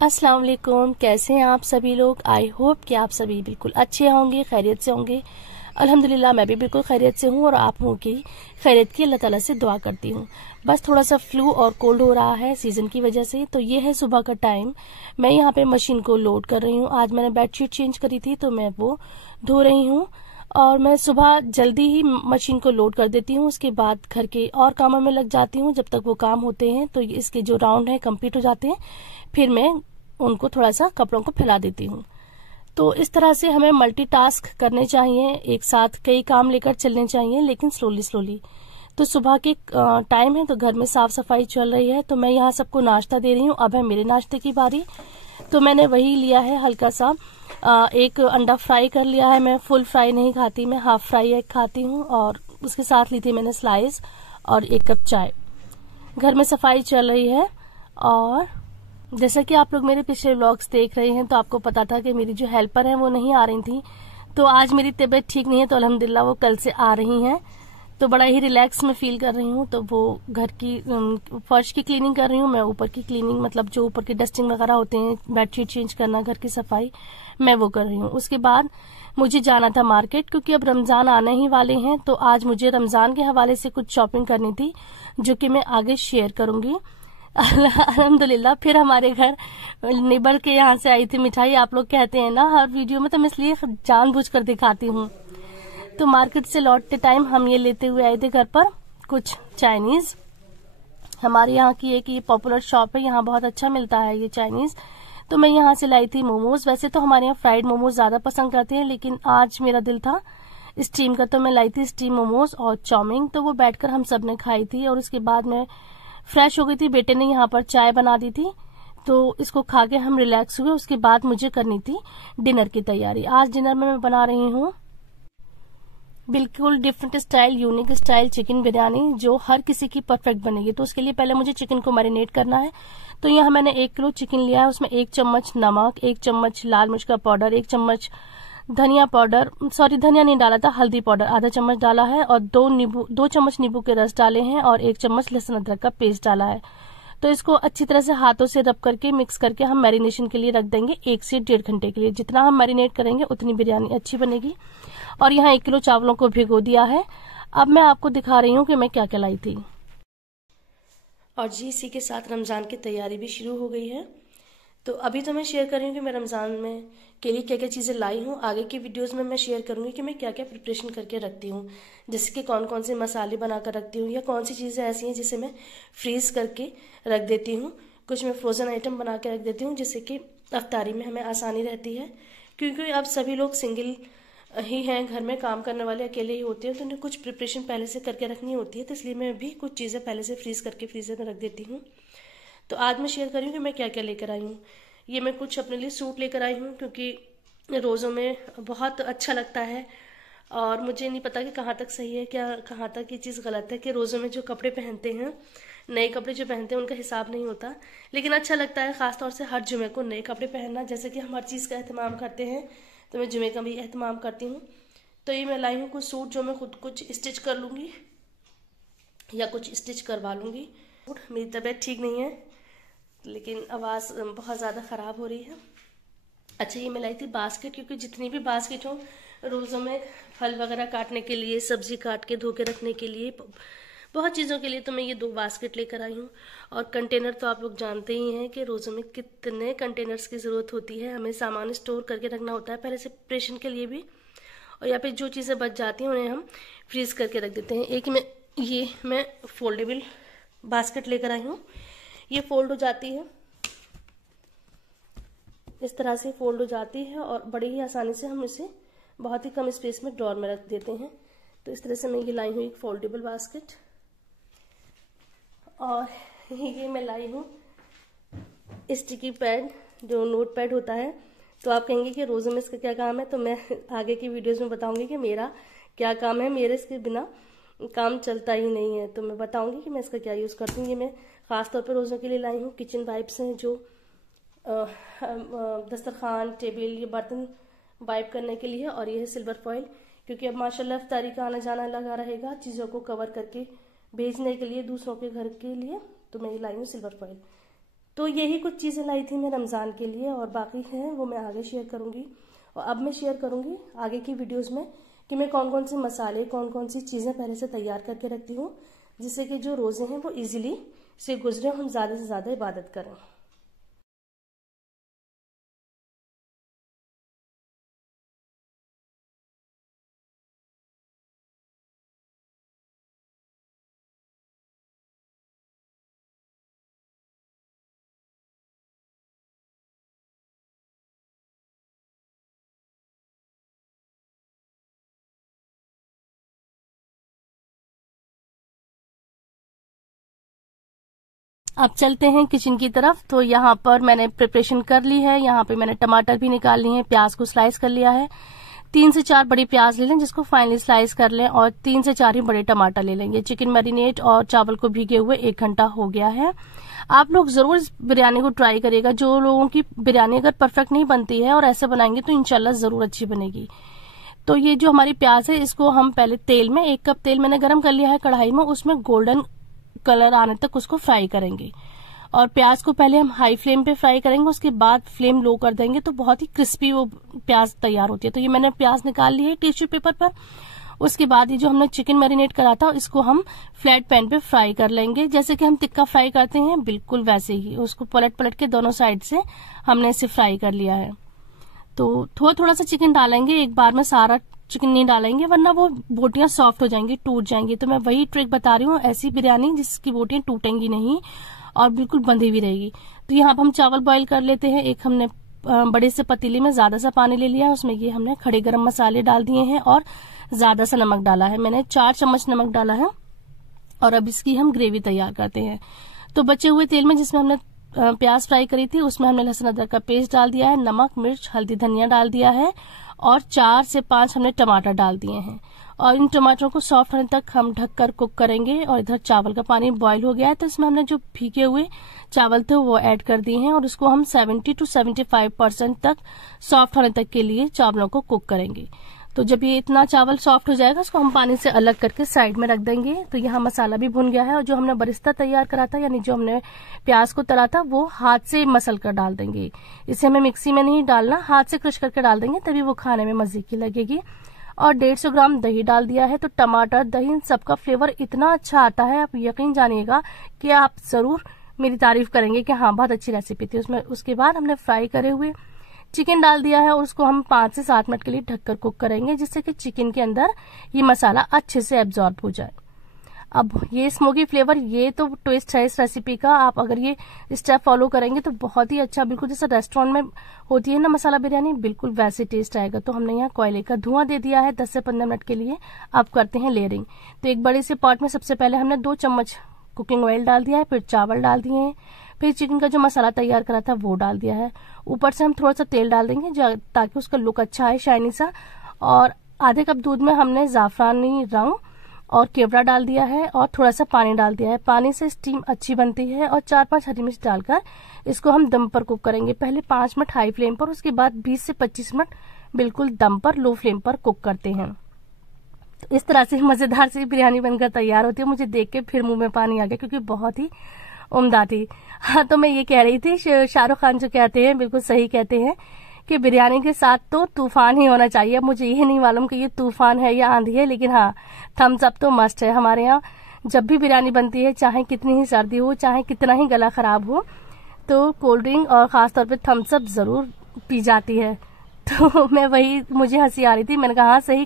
अस्सलाम वालेकुम। कैसे हैं आप सभी लोग? आई होप कि आप सभी बिल्कुल अच्छे होंगे, खैरियत से होंगे। अल्हम्दुलिल्लाह मैं भी बिल्कुल खैरियत से हूँ और आप लोगों की खैरियत की अल्लाह ताला से दुआ करती हूँ। बस थोड़ा सा फ्लू और कोल्ड हो रहा है सीजन की वजह से। तो ये है सुबह का टाइम, मैं यहाँ पे मशीन को लोड कर रही हूँ। आज मैंने बेडशीट चेंज करी थी तो मैं वो धो रही हूँ और मैं सुबह जल्दी ही मशीन को लोड कर देती हूँ। उसके बाद घर के और कामों में लग जाती हूँ। जब तक वो काम होते हैं तो इसके जो राउंड है कंप्लीट हो जाते हैं, फिर मैं उनको थोड़ा सा कपड़ों को फैला देती हूँ। तो इस तरह से हमें मल्टीटास्क करने चाहिए, एक साथ कई काम लेकर चलने चाहिए, लेकिन स्लोली स्लोली। तो सुबह के टाइम है तो घर में साफ सफाई चल रही है। तो मैं यहाँ सबको नाश्ता दे रही हूँ। अब है मेरे नाश्ते की बारी। तो मैंने वही लिया है हल्का सा एक अंडा फ्राई कर लिया है। मैं फुल फ्राई नहीं खाती, मैं हाफ फ्राई एग खाती हूँ। और उसके साथ ली थी मैंने स्लाइस और 1 कप चाय। घर में सफाई चल रही है। और जैसा कि आप लोग मेरे पिछले व्लॉग्स देख रहे हैं तो आपको पता था कि मेरी जो हेल्पर है वो नहीं आ रही थी। तो आज मेरी तबीयत ठीक नहीं है तो अल्हम्दुलिल्लाह वो कल से आ रही हैं। तो बड़ा ही रिलैक्स में फील कर रही हूँ। तो वो घर की फर्श की क्लीनिंग कर रही हूँ, मैं ऊपर की क्लीनिंग मतलब जो ऊपर की डस्टिंग वगैरह होते हैं, बेडशीट चेंज करना, घर की सफाई, मैं वो कर रही हूँ। उसके बाद मुझे जाना था मार्केट, क्योंकि अब रमजान आने ही वाले हैं। तो आज मुझे रमजान के हवाले से कुछ शॉपिंग करनी थी जो कि मैं आगे शेयर करूंगी। अल्हम्दुलिल्लाह फिर हमारे घर नेबर के यहाँ से आई थी मिठाई। आप लोग कहते हैं ना हर वीडियो में, तो मैं इसलिए जानबूझकर दिखाती हूँ। तो मार्केट से लौटते टाइम हम ये लेते हुए आए थे घर पर कुछ चाइनीज। हमारे यहाँ की एक ये पॉपुलर शॉप है, यहाँ बहुत अच्छा मिलता है ये चाइनीज। तो मैं यहाँ से लाई थी मोमोज। वैसे तो हमारे यहाँ फ्राइड मोमोज ज्यादा पसंद करते हैं, लेकिन आज मेरा दिल था स्टीम का, तो मैं लाई थी स्टीम मोमोज और चाउमीन। तो वो बैठकर हम सब ने खाई थी और उसके बाद मैं फ्रेश हो गई थी। बेटे ने यहाँ पर चाय बना दी थी तो इसको खा के हम रिलैक्स हुए। उसके बाद मुझे करनी थी डिनर की तैयारी। आज डिनर में मैं बना रही हूँ बिल्कुल different style, unique style chicken biryani, जो हर किसी की परफेक्ट बनेगी। तो उसके लिए पहले मुझे चिकन को मैरिनेट करना है। तो यहाँ मैंने 1 किलो चिकन लिया है। उसमें 1 चम्मच नमक, 1 चम्मच लाल मिर्च का पाउडर, 1 चम्मच धनिया पाउडर, सॉरी धनिया नहीं डाला था, हल्दी पाउडर आधा चम्मच डाला है, और 2 चम्मच नींबू के रस डाले हैं, और 1 चम्मच लहसुन अदरक का पेस्ट डाला है। तो इसको अच्छी तरह से हाथों से रब करके मिक्स करके हम मैरिनेशन के लिए रख देंगे 1 से 1.5 घंटे के लिए। जितना हम मैरिनेट करेंगे उतनी बिरयानी अच्छी बनेगी। और यहाँ 1 किलो चावलों को भिगो दिया है। अब मैं आपको दिखा रही हूँ कि मैं क्या क्या लाई थी। और जी इसी के साथ रमजान की तैयारी भी शुरू हो गई है। तो अभी तो मैं शेयर कर रही हूँ कि मैं रमज़ान में के लिए क्या क्या चीज़ें लाई हूँ। आगे की वीडियोस में मैं शेयर करूँगी कि मैं क्या क्या प्रिपरेशन करके रखती हूँ, जैसे कि कौन कौन से मसाले बनाकर रखती हूँ, या कौन सी चीज़ें ऐसी हैं जिसे मैं फ्रीज़ करके रख देती हूँ। कुछ मैं फ्रोज़न आइटम बना के रख देती हूँ जिससे कि अफ्तारी में हमें आसानी रहती है, क्योंकि अब सभी लोग सिंगल ही हैं, घर में काम करने वाले अकेले ही होते हैं। तो उन्हें कुछ प्रिपरेशन पहले से करके रखनी होती है। तो इसलिए मैं भी कुछ चीज़ें पहले से फ्रीज़ करके फ्रीज़र में रख देती हूँ। तो आज मैं शेयर कर रही हूँ कि मैं क्या क्या लेकर आई हूँ। ये मैं कुछ अपने लिए सूट लेकर आई हूँ, क्योंकि रोज़ों में बहुत अच्छा लगता है। और मुझे नहीं पता कि कहाँ तक सही है, क्या कहाँ तक ये चीज़ गलत है कि रोज़ों में जो कपड़े पहनते हैं, नए कपड़े जो पहनते हैं, उनका हिसाब नहीं होता। लेकिन अच्छा लगता है ख़ासतौर से हर जुमे को नए कपड़े पहनना। जैसे कि हम हर चीज़ का एहतमाम करते हैं, तो मैं जुमे का भी एहतमाम करती हूँ। तो ये मैं लाई हूँ कुछ सूट जो मैं खुद कुछ स्टिच कर लूँगी या कुछ स्टिच करवा लूँगी। मेरी तबीयत ठीक नहीं है, लेकिन आवाज़ बहुत ज़्यादा ख़राब हो रही है। अच्छा ये मैं लाई थी बास्केट, क्योंकि जितनी भी बास्केट हो रोज़ों में फल वगैरह काटने के लिए, सब्जी काट के धो के रखने के लिए, बहुत चीज़ों के लिए, तो मैं ये 2 बास्केट लेकर आई हूँ। और कंटेनर तो आप लोग जानते ही हैं कि रोज़ों में कितने कंटेनर्स की ज़रूरत होती है। हमें सामान स्टोर करके रखना होता है पहले से प्रिपरेशन के लिए भी, और या फिर जो चीज़ें बच जाती हैं उन्हें हम फ्रीज़ करके रख देते हैं। एक में ये मैं फोल्डेबल बास्केट लेकर आई हूँ। ये फोल्ड हो जाती है, इस तरह से फोल्ड हो जाती है, और बड़ी ही आसानी से हम इसे बहुत ही कम स्पेस में ड्रॉर में रख देते हैं। तो इस तरह से मैं ये लाई हूँ एक फोल्डेबल बास्केट। और ये मैं लाई हूँ स्टिकी पैड, जो नोट पैड होता है। तो आप कहेंगे कि रोज़ों में इसका क्या काम है, तो मैं आगे की वीडियोस में बताऊंगी कि मेरा क्या काम है। मेरे इसके बिना काम चलता ही नहीं है, तो मैं बताऊंगी कि मैं इसका क्या यूज़ करती हूँ। ये मैं ख़ास तौर पर रोज़ों के लिए लाई हूँ किचन वाइप्स हैं, जो दस्तरखान, टेबल, ये बर्तन वाइप करने के लिए। और ये है सिल्वर फॉइल, क्योंकि अब माशाल्लाह इफ्तारी का आना जाना लगा रहेगा, चीज़ों को कवर करके भेजने के लिए दूसरों के घर के लिए। तो मैं ये लाई हूँ सिल्वर फॉइल। तो यही कुछ चीज़ें लाई थी मैं रमज़ान के लिए, और बाकी है वो मैं आगे शेयर करूँगी। और अब मैं शेयर करूँगी आगे की वीडियोज़ में कि मैं कौन कौन से मसाले, कौन कौन सी चीज़ें पहले से तैयार करके रखती हूँ, जिससे कि जो रोज़े हैं वो ईजिली से गुजरे, हम ज़्यादा से ज़्यादा इबादत करें। अब चलते हैं किचन की तरफ। तो यहाँ पर मैंने प्रिपरेशन कर ली है। यहाँ पे मैंने टमाटर भी निकाल लिए हैं, प्याज को स्लाइस कर लिया है। 3 से 4 बड़ी प्याज ले लें जिसको फाइनली स्लाइस कर लें, और 3 से 4 ही बड़े टमाटर ले लेंगे। चिकन मैरिनेट और चावल को भीगे हुए 1 घंटा हो गया है। आप लोग जरूर इस बिरयानी को ट्राई करिएगा। जो लोगों की बिरयानी अगर परफेक्ट नहीं बनती है और ऐसे बनाएंगे तो इंशाल्लाह जरूर अच्छी बनेगी। तो ये जो हमारी प्याज है, इसको हम पहले तेल में, 1 कप तेल मैंने गरम कर लिया है कढ़ाई में, उसमें गोल्डन कलर आने तक उसको फ्राई करेंगे। और प्याज को पहले हम हाई फ्लेम पे फ्राई करेंगे, उसके बाद फ्लेम लो कर देंगे, तो बहुत ही क्रिस्पी वो प्याज तैयार होती है। तो ये मैंने प्याज निकाल ली है टिश्यू पेपर पर। उसके बाद ये जो हमने चिकन मैरिनेट करा था, इसको हम फ्लैट पैन पे फ्राई कर लेंगे, जैसे कि हम टिक्का फ्राई करते हैं बिल्कुल वैसे ही। उसको पलट पलट के दोनों साइड से हमने इसे फ्राई कर लिया है। तो थोड़ा थोड़ा सा चिकन डालेंगे, एक बार में सारा चिकन नहीं डालेंगे वरना वो बोटियां सॉफ्ट हो जाएंगी, टूट जाएंगी। तो मैं वही ट्रिक बता रही हूँ, ऐसी बिरयानी जिसकी बोटियां टूटेंगी नहीं और बिल्कुल बंधी हुई रहेगी। तो यहाँ पर हम चावल बॉईल कर लेते हैं। एक हमने बड़े से पतीले में ज्यादा सा पानी ले लिया है, उसमें ये हमने खड़े गरम मसाले डाल दिए हैं और ज्यादा सा नमक डाला है। मैंने 4 चम्मच नमक डाला है। और अब इसकी हम ग्रेवी तैयार करते हैं। तो बचे हुए तेल में जिसमें हमने प्याज फ्राई करी थी, उसमें हमने लहसुन अदरक का पेस्ट डाल दिया है, नमक मिर्च हल्दी धनिया डाल दिया है, और 4 से 5 हमने टमाटर डाल दिए हैं। और इन टमाटरों को सॉफ्ट होने तक हम ढककर कुक करेंगे। और इधर चावल का पानी बॉईल हो गया है, तो इसमें हमने जो भीगे हुए चावल थे वो ऐड कर दिए हैं, और इसको हम 70 to 75% तक सॉफ्ट होने तक के लिए चावलों को कुक करेंगे। तो जब ये इतना चावल सॉफ्ट हो जाएगा, उसको हम पानी से अलग करके साइड में रख देंगे। तो यहाँ मसाला भी भुन गया है, और जो हमने बरिस्ता तैयार करा था, यानी जो हमने प्याज को तला था, वो हाथ से मसल कर डाल देंगे। इसे हमें मिक्सी में नहीं डालना, हाथ से क्रश करके डाल देंगे, तभी वो खाने में मजे की लगेगी। और 150 ग्राम दही डाल दिया है। तो टमाटर दही इन सबका फ्लेवर इतना अच्छा आता है, आप यकीन जानिएगा कि आप जरूर मेरी तारीफ करेंगे कि हाँ बहुत अच्छी रेसिपी थी उसमें। उसके बाद हमने फ्राई करे हुए चिकन डाल दिया है, और उसको हम 5 से 7 मिनट के लिए ढककर कुक करेंगे, जिससे कि चिकन के अंदर ये मसाला अच्छे से एब्जॉर्ब हो जाए। अब ये स्मोकी फ्लेवर, ये तो ट्विस्ट है इस रेसिपी का। आप अगर ये स्टेप फॉलो करेंगे तो बहुत ही अच्छा, बिल्कुल जैसे रेस्टोरेंट में होती है ना मसाला बिरयानी, बिल्कुल वैसे टेस्ट आएगा। तो हमने यहाँ कोयले का धुआं दे दिया है 10 से 15 मिनट के लिए। अब करते हैं लेयरिंग। तो एक बड़े से पॉट में सबसे पहले हमने 2 चम्मच कुकिंग ऑयल डाल दिया है, फिर चावल डाल दिए हैं, फिर चिकन का जो मसाला तैयार करा था वो डाल दिया है। ऊपर से हम थोड़ा सा तेल डाल देंगे ताकि उसका लुक अच्छा आए, शाइनी सा। और आधे कप दूध में हमने जाफरानी रंग और केवड़ा डाल दिया है, और थोड़ा सा पानी डाल दिया है। पानी से स्टीम अच्छी बनती है। और 4-5 हरी मिर्च डालकर इसको हम दम पर कुक करेंगे। पहले 5 मिनट हाई फ्लेम पर, उसके बाद 20 से 25 मिनट बिल्कुल दम पर, लो फ्लेम पर कुक करते हैं। तो इस तरह से मजेदार सी बिरयानी बनकर तैयार होती है। मुझे देख के फिर मुंह में पानी आ गया, क्योंकि बहुत ही उम्दा थी। हाँ, तो मैं ये कह रही थी, शाहरुख खान जो कहते हैं बिल्कुल सही कहते हैं कि बिरयानी के साथ तो तूफान ही होना चाहिए। मुझे ये नहीं मालूम कि ये तूफान है या आंधी है, लेकिन हाँ थम्स अप तो मस्ट है। हमारे यहाँ जब भी बिरयानी बनती है, चाहे कितनी ही सर्दी हो, चाहे कितना ही गला खराब हो, तो कोल्ड ड्रिंक और खासतौर पे थम्स अप जरूर पी जाती है। तो मैं वही, मुझे हंसी आ रही थी, मैंने कहा हाँ सही